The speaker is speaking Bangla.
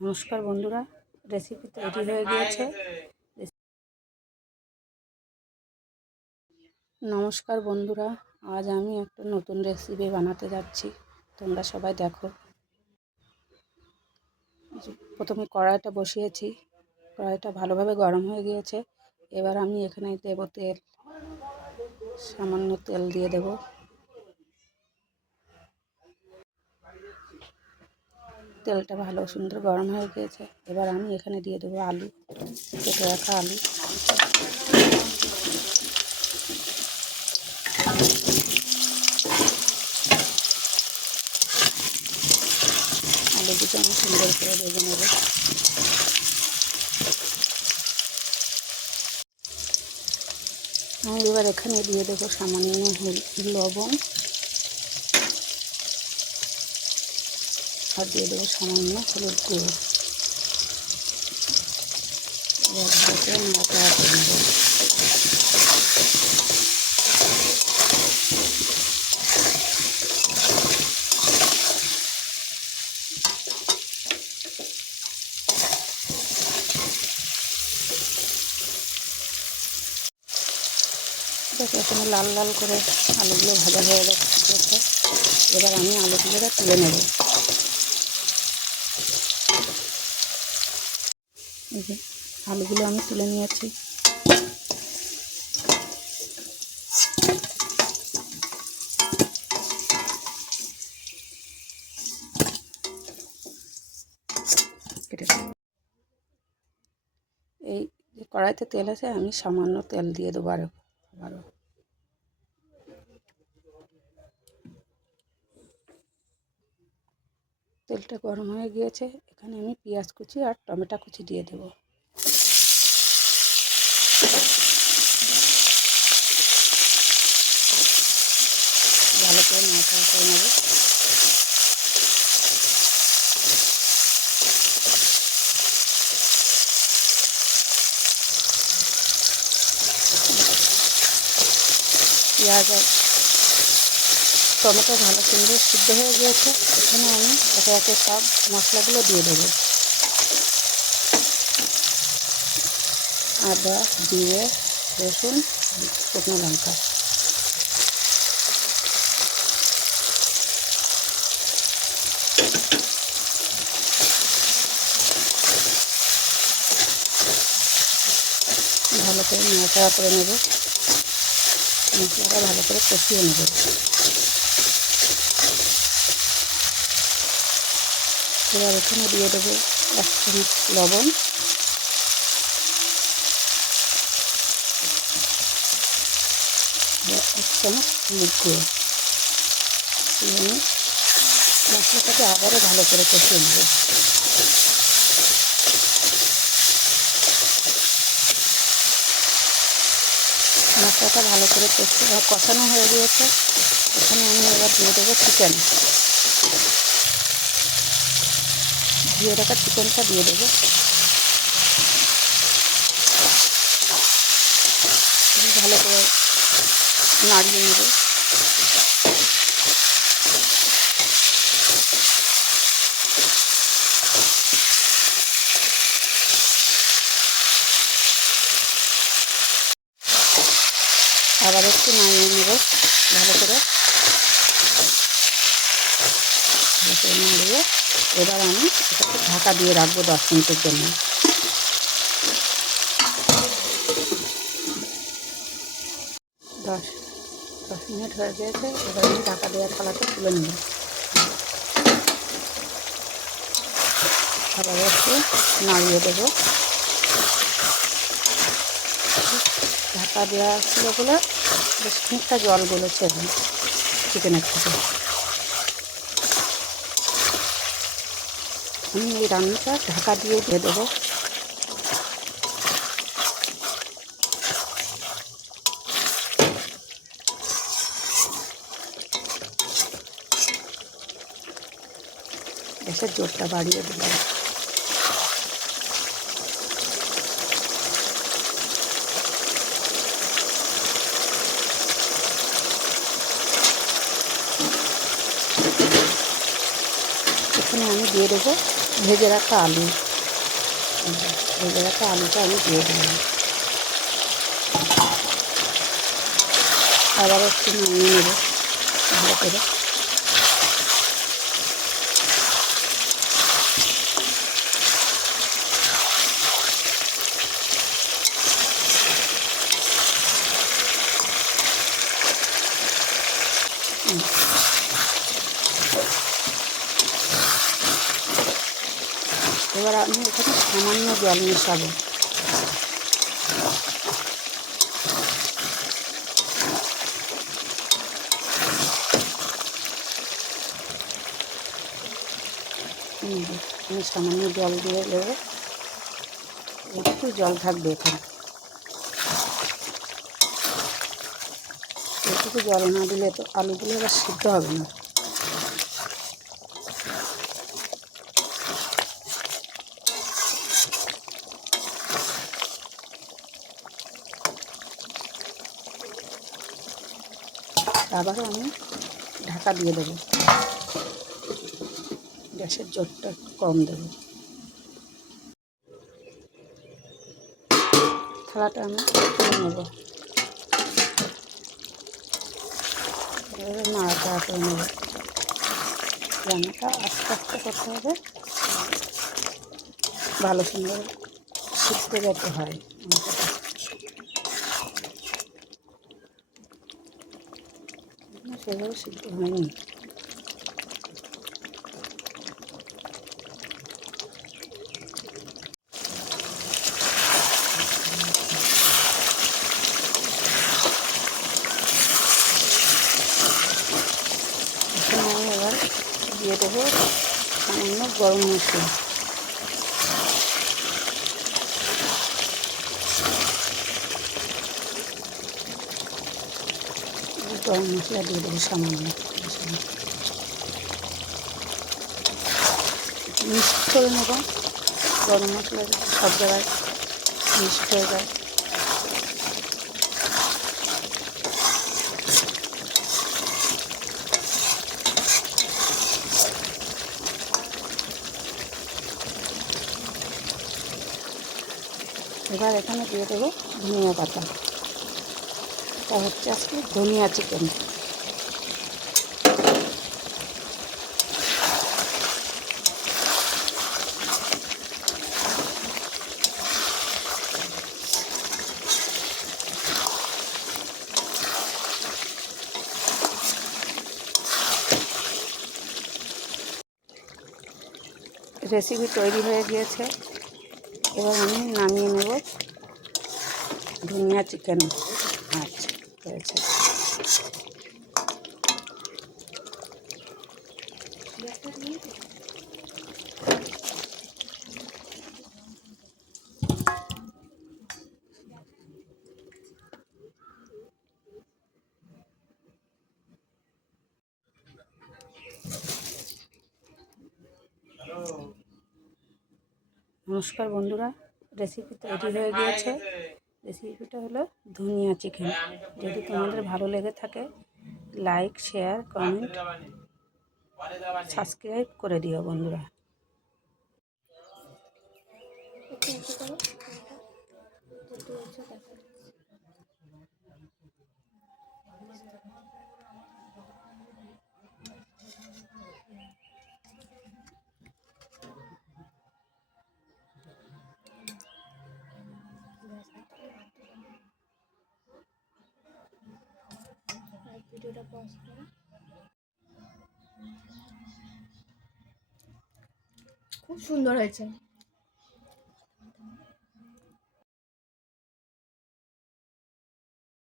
নমস্কার বন্ধুরা রেসিপি তৈরি হয়ে গিয়েছে। নমস্কার বন্ধুরা, আজ আমি একটা নতুন রেসিপি বানাতে যাচ্ছি। তোমরা সবাই দেখো। প্রথমে কড়াইটা বসিয়েছি। কড়াইটা ভালোভাবে গরম হয়ে গিয়েছে। এবার আমি এখানে দেবো তেল। সামান্য তেল দিয়ে দেবো। তেলটা ভালো সুন্দর গরম হয়ে গিয়েছে। এবার আমি এখানে দিয়ে দেবো আলু, কেটে রাখা আলু। আলুগুলো আমি সুন্দর করে ভেজে নেব। আমি এবার এখানে দিয়ে দেবো সামান্য লবণ। আর দিয়ে দেবো সামান্য হলুদ গুঁড়ো। এখানে লাল লাল করে আলুগুলো ভাজা হয়ে গেছে। এবার আমি আলুগুলো তুলে নেব এই যে আলুগুলো আমি তুলে নিয়েছি। এই যে কড়াইতে তেল আছে, আমি সামান্য তেল দিয়ে দেবো আরও আরও তেলটা গরম হয়ে গিয়েছে, এখানে আমি পেঁয়াজ কুচি আর টমেটো কুচি দিয়ে দেবো। ভালো করে নাড়াচাড়া করে নেব। পেঁয়াজ আর টমেটো ভালো সুন্দর সিদ্ধ হয়ে গিয়েছে। এখানে আমি একে একে সব মশলাগুলো দিয়ে দেবো। আদা দিয়ে রসুন, শুকনো লঙ্কা। ভালো করে নাড়াচাড়া করে নেব। মশলাটা ভালো করে কষিয়ে নেব। এবার এখানে দিয়ে দেবো এক চামচ লবণ। এক চামচ হলুদ গুঁড়ো। মশলাটাকে আবারও ভালো করে কষিয়ে নেব। মশলাটা ভালো করে কষে কষানো হয়ে গিয়েছে। এখানে আমি এবার দিয়ে দেবো চিকেন। দিয়ে রাখা চিকেনটা দিয়ে দেবো। ভালো করে নাড়িয়ে নেব। আবার একটু নাড়িয়ে নেব ভালো করে নাড়িয়ে এবার আমি ঢাকা দিয়ে রাখব দশ মিনিটের জন্য। দশ দশ মিনিট হয়ে গিয়েছে এবার আমি ঢাকা দেওয়ার থালাটা তুলে নেব। আবার একটু নাড়িয়ে দেবো। ঢাকা দেওয়া ছিল বলে বেশ খানিকটা জল গলেছে চিকেনের থেকে। আমি এই রান্নাটা ঢাকা দিয়ে দিয়ে দেবো। গ্যাসের জোরটা বাড়িয়ে দিলাম। এখানে আমি দিয়ে দেবো ভেজে রাখা আলু। ভেজে রাখা আলুটা আমি দিয়ে দিলাম। আবার একটু নামিয়ে নেব ভালো করে এবার আমি এখানে সামান্য জল মেশাবো। আমি সামান্য জল দিয়ে দেবো। একটু জল থাকবে এখানে। একটু জল না দিলে তো আলুগুলো আবার সিদ্ধ হবে না। আবারও আমি ঢাকা দিয়ে দেবো। গ্যাসের জোরটা একটু কম দেবো। থালাটা আমি তুলে নেব। এবারে নাড়াচাড়া করে নেব। রান্নাটা আস্তে আস্তে করতে হবে। ভালো সুন্দর শিখতে যাতে হয়। সেভাবে সিদ্ধ হয়নি এবার দিয়ে দেবো সামান্য গরম মশলা। গরম মশলা দিয়ে দেবো সামান্য মিক্সড করে নেব। গরম মশলা সব জায়গায় মিক্সড হয়ে যায়। এবার এখানে দিয়ে দেবো ধনিয়া পাতা। এটা হচ্ছে আজকে ধনিয়া চিকেন রেসিপি তৈরি হয়ে গিয়েছে। এবার আমি নামিয়ে নেব ধনিয়া চিকেন নমস্কার বন্ধুরা রেসিপি তৈরি হয়ে গিয়েছে। রেসিপিটা হলো ধনিয়া চিকেন। যদি তোমাদের ভালো লেগে থাকে, লাইক, শেয়ার, কমেন্ট, সাবস্ক্রাইব করে দিও বন্ধুরা। ভিডিওটা পজ করো। খুব সুন্দর হয়েছে।